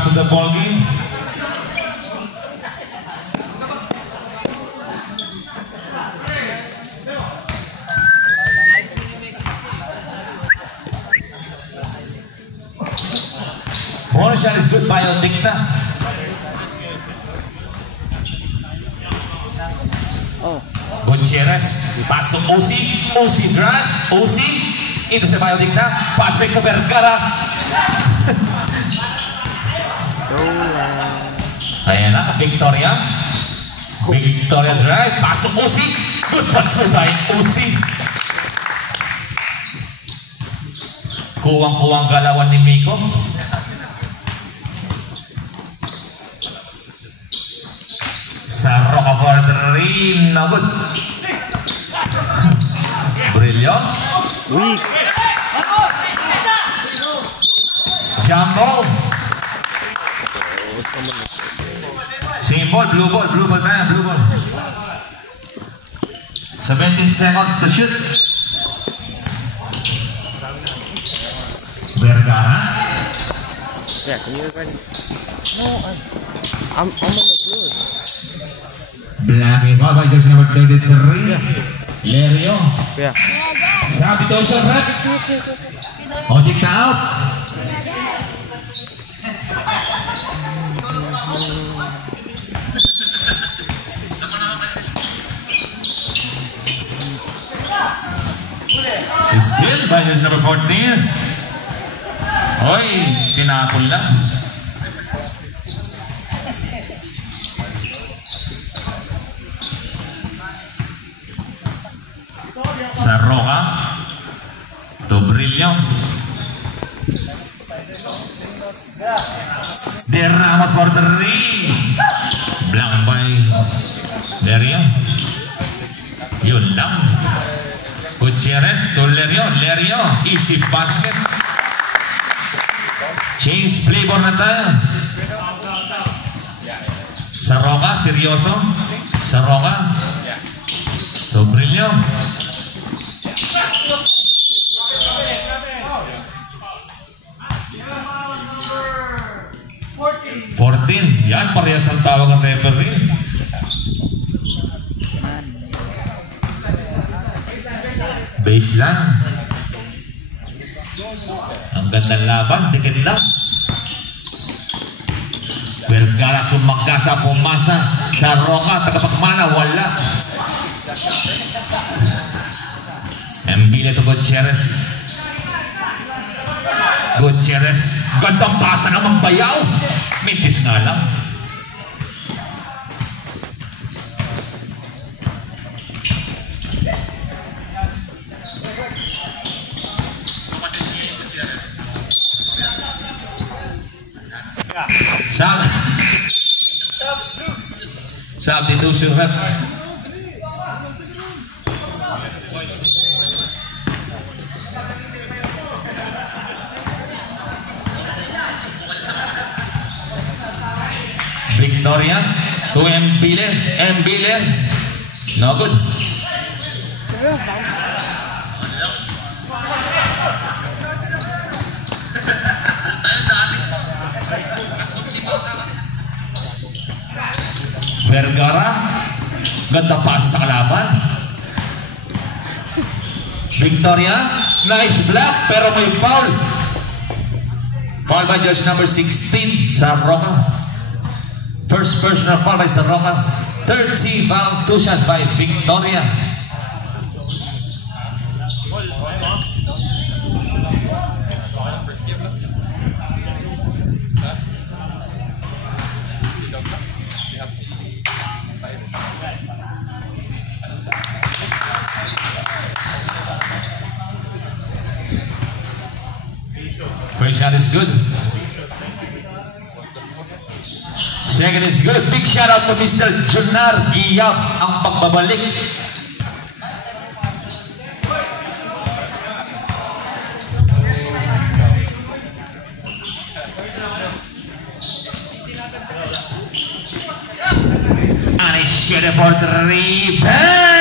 back to the ball game. One shot is good by Odikta. Gutierrez, pasok Uzi drive, Uzi, ito si Bayo Digna, pass back to Vergara. Ayan na, Victoria drive, pasok Uzi, good pagsubay, Uzi. Kuwang-kuwang galawan ni Miko. Sarok for the rim, no good. Brilliant. Weak. Jumbo. Same ball, blue ball na, blue ball. 17 seconds to shoot. Vergara. Yeah, can you record? No, I'm on the floor. Blocking ball by jersey number 33. Lerio. Yeah. Substitution rep. Odikta out. Still by jersey number 14. Hoy, tinapon lang. Sarroca to Brilliant. De Ramos for the ring. Blank by Lerio. Yun lang. Gutierrez to Lerio. Easy basket. Change flavor na tayo. Sarroca, seryoso. Sarroca to Brilliant. 14. Yan, parehas ang tawag ng referee. Baseline. Ang gandang laban, dikit lang. Vergara sumakasa, pumasa. Sarroca, tagapagmana, wala. Embile to Gutierrez. Gandang pasa namang bayaw. Mintis nga lang. Substitution rep. Victoria to Embile. No good. Vergara, ganda pasa sa kalaban. Victoria, nice block pero may foul. Foul by judge number 16, Sarroca. First personal foul by Sarroca. 30 foul, 2 shots by Victoria. First shot is good. Second is good. Big shout out to Mr. Junar Giyab ang pagbabalik. Anishere for the rebound.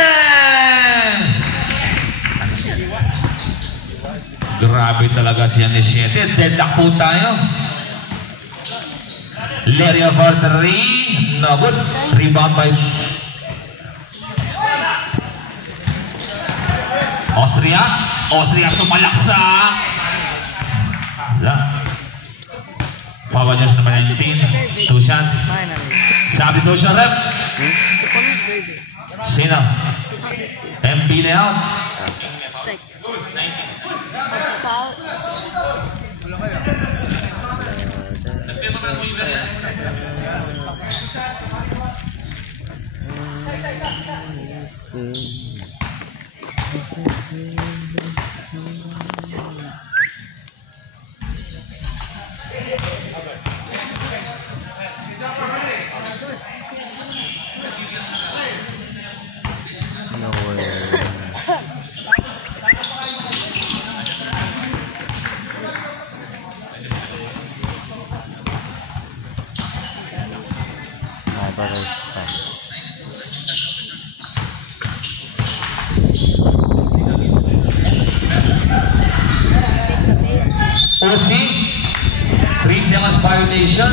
Grabe talaga si Anishere. Deadlock po tayo. Lerio for 3. No good. Rebound by Austria. Austria sumalaksak. Wala. Power just number 19. 2 shots. Sabi to siya, rep. Sino? MB na out. OC, 3 seconds violation.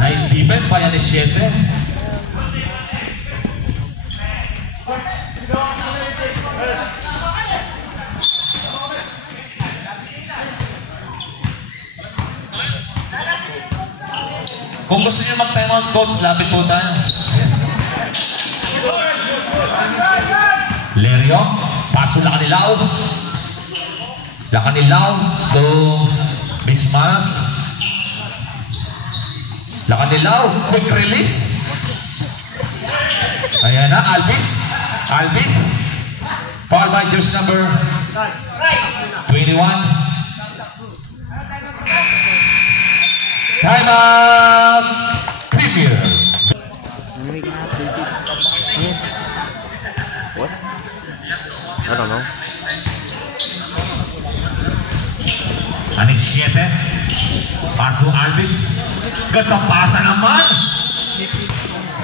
Nice defense pa yan ni 7. Kung gusto niyo mag-timeout, coach, lapit po tayo. Lerio, paso Lakanilaw. Lakanilaw to Bismas. Lakanilaw, quick release. Ayan na, Alvis. Alvis. Foul by jersey number 21. Time out. Premier. What? I don't know. Anis 7. Paso Alvis. Ganda pasa naman.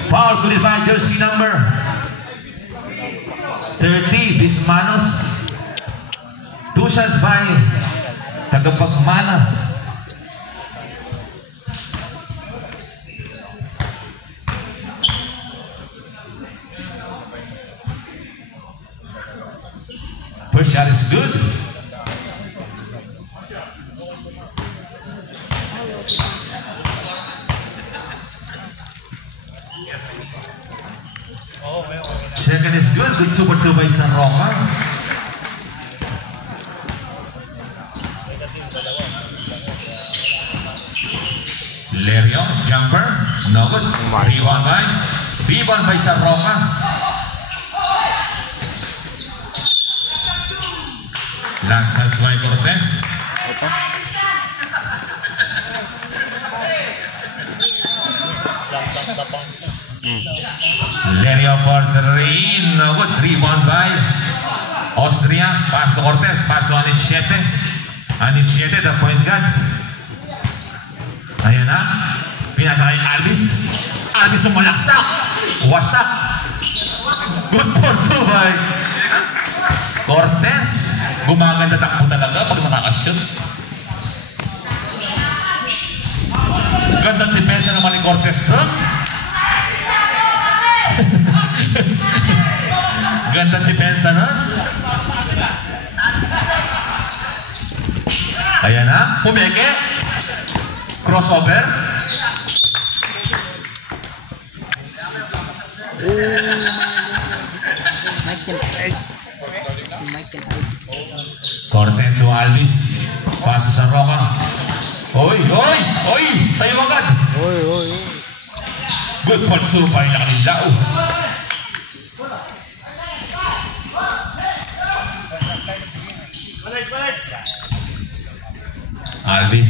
Foul to the by jersey number 30. Bismanos. 2 shots by Tagapagmana. First shot is good. Second is good. Good super 2 by San Roca. Lerio, jumper. No good. Rebound by San Roca. Last shot by Cortez. Lerio for 3. No good. Rebound by Austria. Pass to Cortez. Pass to Anis 7. Anis 7, the point guard. Ayan na. Pinasa kay Alvis. Alvis sumalaksak. Wasak. Good for 2 by Cortez. Gumaganda takbo talaga pag nakakashoot. Gandang depensa naman ni Cortez. Gandang depensa na. Ayan na. Pumeke. Crossover. Cortez to Alvis. Paso sa Roca. Oy! Tayo agad! Oy. Good for 2 by Lakanilaw. Alvis,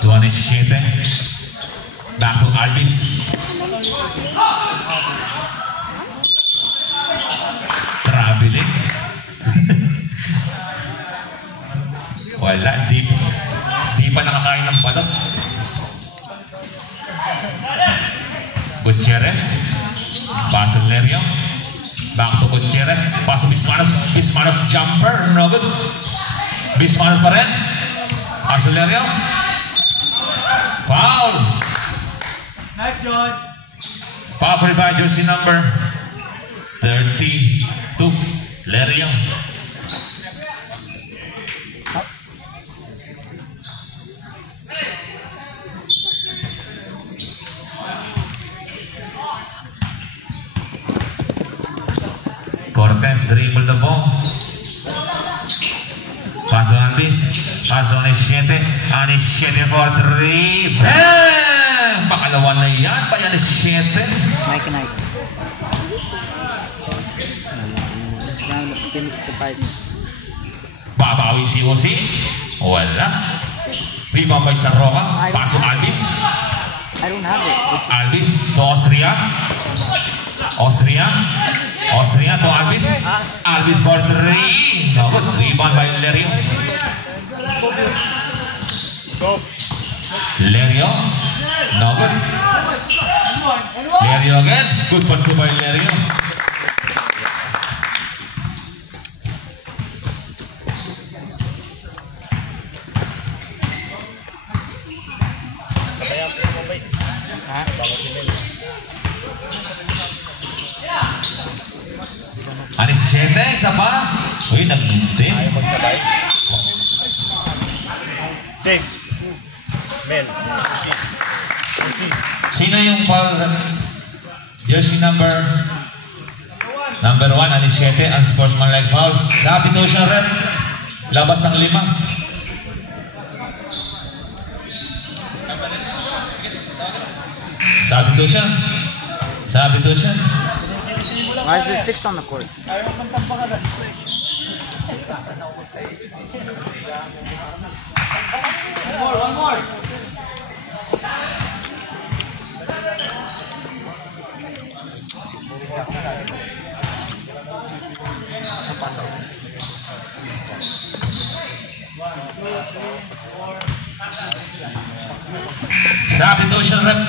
27. Back to Alvis. Traveling. Wala, di pa nakakain ng balot. Gutierrez. Paso Lerio. Back to Gutierrez. Paso Bismanos. Bismanos jumper. No good. Bismanos pa rin. Paso Lerio. Foul. Nice, John. Power by jersey number 32, Lerio. Cortez dribble the ball. Paso Alvis. Paso Anisyete. Anisyete for 3. Bam! Pakalawa na yan. Pa Anisyete. Nike. This round can surprise me. Babawi si Jose. Wala. Rebound by Sarroca. Paso Alvis. I don't have it. Alvis to Austria. Austria to Alvis. Alvis for 3. No good. Rebound by Lerio. Lerio. No good. Lerio again. Good control by Lerio. Anisyete, isa pa. Uy, nagminti. Ayaw magsabay. Thanks. Mel. Sino yung foul? Jersey number 1, Anisyete, ang sportsmanlike foul. Sabi daw siya, rep. Labas ang 5. Sabi daw siya. Why is there 6 on the court? One more. Sabi daw siya, rep.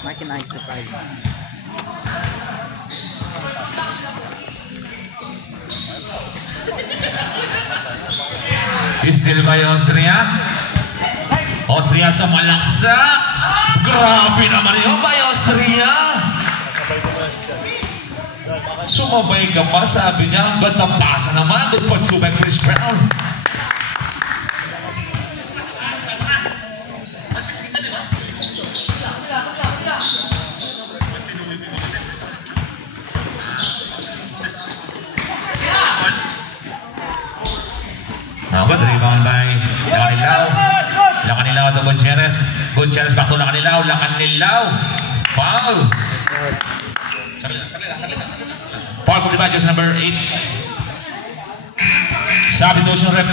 Nike surprise me. Still by Austria. Austria sa malaksak. Grabe naman yun by Austria. Sumabay ka pa, sabi niya. Ganda pasa naman. Good for 2 by Chris Brown. Good rebound by Lacanilaw to Gutierrez. Gutierrez back to Lacanilaw. Foul. Foul for the Badgers number 8. Sabi daw siya, rep.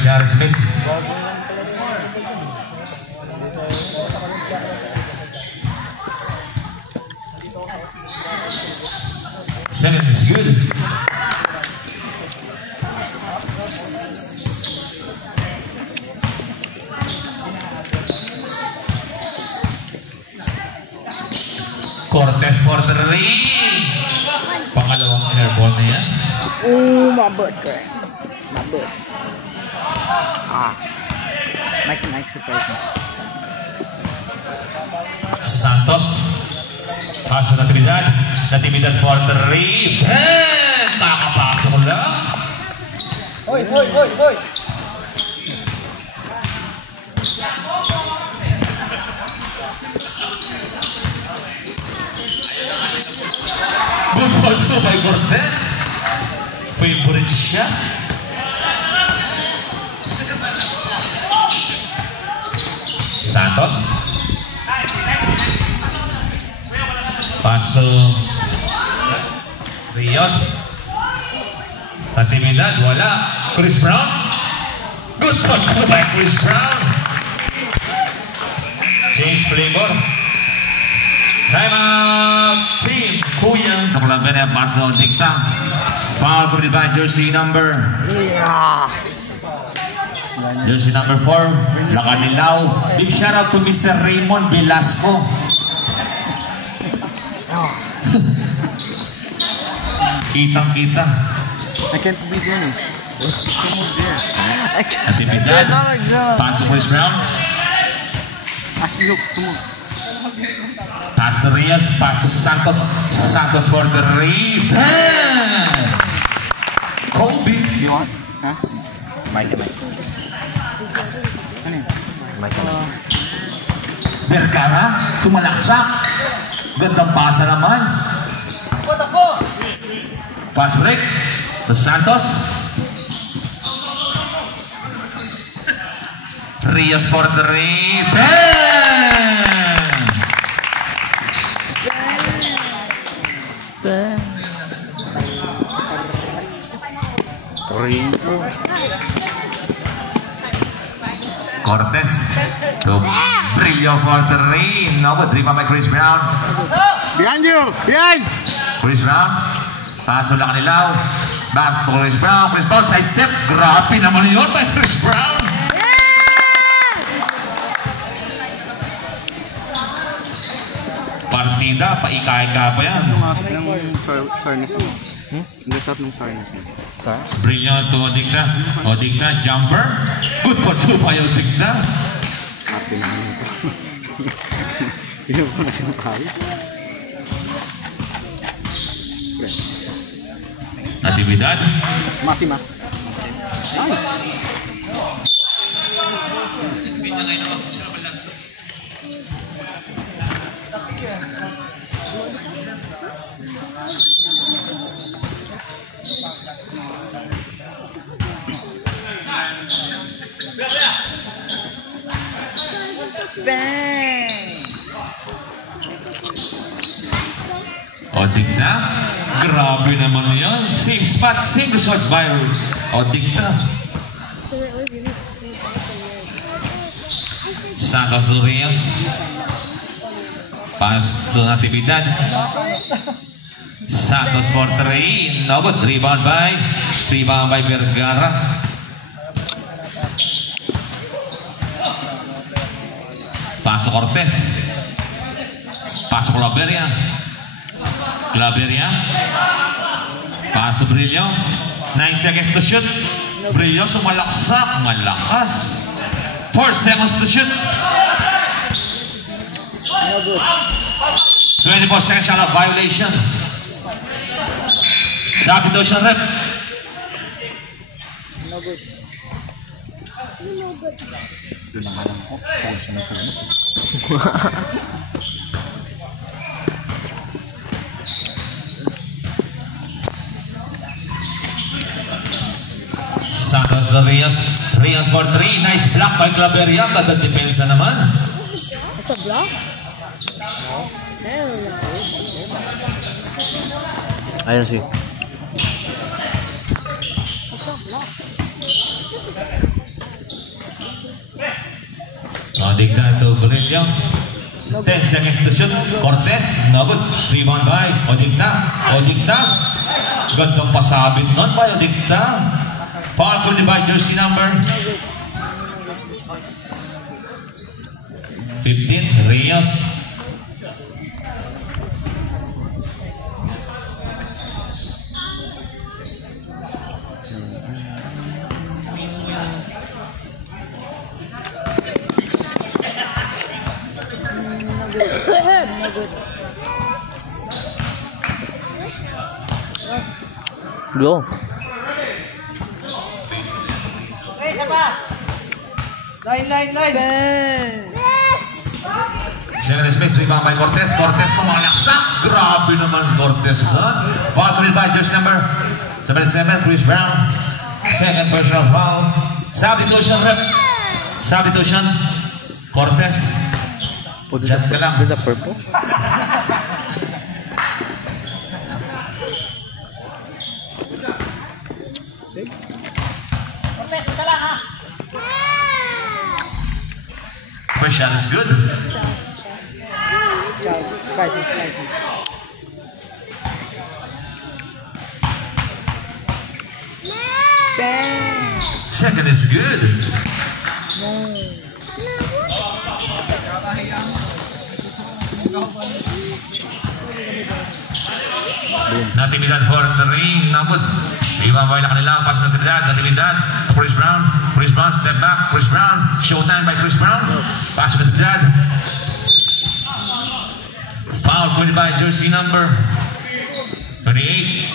Charles Smith. 7 is good. Cortez for 3. Pangalawang airball na yan. Oh, my butt crack. My butt. Nike surprise me. Santos. Paso Natividad. Natividad for 3. Kakapasok lang. Hoy! Good also by Cortez. Favorite siya. Santos. Paso Rios. Natividad, wala. Chris Brown. Good also by Chris Brown. James Flavor. Time out, team. Kuya. Kapalamberia, paso dikta. Foul for the bad jersey number. Jersey number 4, Lakanilaw. Big shout out to Mr. Raymond Velasco. Kitang-kita. I can't be there. Atibidad. Paso Chris Brown. Aslok, tumo. Paso Rias. Paso Santos. Santos for the rebound. Kobe. You want? Huh? Mike. Ano yun? Mike. Vergara. Sumalaksak. Gandang pasa naman. Pass break. To Santos. Rias for the rebound. Cortez to Brillo for the rain. No, but rebound by Chris Brown. Behind you! Behind! Chris Brown. Paso lang Lakanilaw. Pass to Chris Brown. Chris Brown side step. Grabe naman yun by Chris Brown. Partida, paika-ika pa yan. Ano nga ng soreness mo? Hindi sarap ng soreness mo. Brilliant to Odikta. Odikta, jumper. Good for two by Odikta. Happy na naman ito. Hindi mo na sinapawis. Natividad. Maxima. Ay! Odikta. Grabe naman yan. Same spot, same results by Odikta. Santos Rios. Pass to Natividad. Santos for 3. No good. Rebound by Vergara. Paso Cortez. Paso Claveria. Paso Brillo. 9 seconds to shoot. Brillo sumalaksak. Malakas. 4 seconds to shoot. 24 seconds shot of violation. Sabi daw siya rep. Doon na nga lang ako. Kung siya nagkaroon. Santos Rios for 3. Nice block by Claveria. Ganda depensa naman. Sa block? Ayun si. Odikta to Brillo. 10 seconds to shoot. Cortez. No good. Rebound by Odikta. Gandang pasabit nun by Odikta. Powerful by jersey number 15. Rios. No good. Go. Line. Second space, rebound by Cortez. Cortez sumalaksak. Grabe naman si Cortez. Powerful by jersey number 77. Chris Brown. Second personal foul. Substitution rep. Substitution. Cortez. Diyan ka lang. There's a purple. Question is good. Spicy. Bang. Second is good. Natividad for the ring. Nabot. Ibabay na kanila. Pas natividad. Natividad. To Chris Brown. Chris Brown. Step back. Chris Brown. Showtime by Chris Brown. Pas natividad. Foul committed by jersey number 38.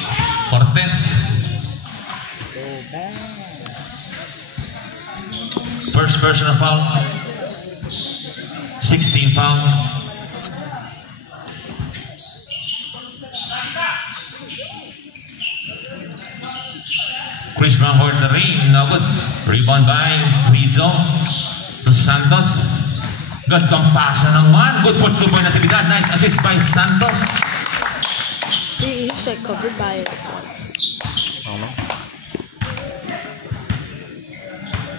Cortez. First personal foul. 16 foul. Chris Brown for the ring. No good. Rebound by Rizzo to Santos. Gandang pasa naman. Good for 2 point natividad. Nice assist by Santos. He is covered by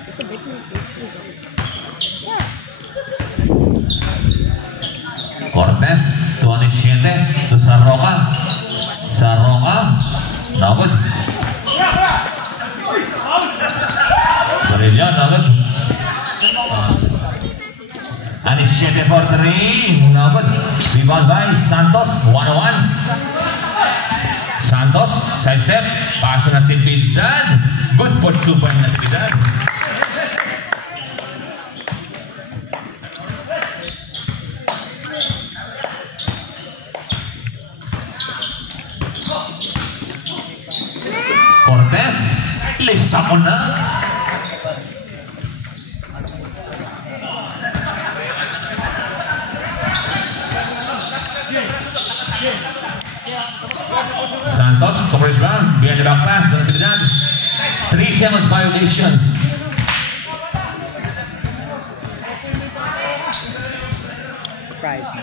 it's a big Cortez to Anisiete to Sarroca. Sarroca. No good. Brilliant, no good. Anisiete for 3. No good. Rebound by Santos. 1-1. Santos, side step. Paso natividad. Good for 2 point natividad. Cortez, lista ko na. Santos, to Chris Brown, behind the back pass, natividad. 3 seconds violation. Surprise me.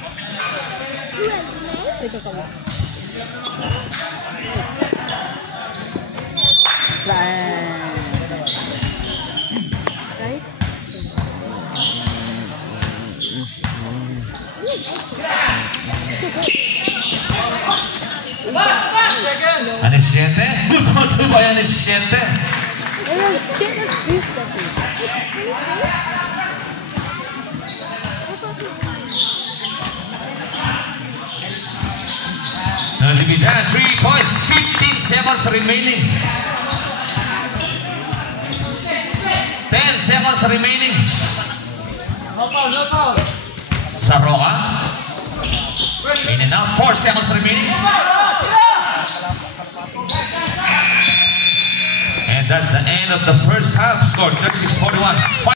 right? Anisiete, good for 2 by Anisiete. Natividad, 3 points, 15 seconds remaining. 10 seconds remaining. No foul. Sarroca. In and out, 4 seconds remaining. And that's the end of the first half. Score 36-41.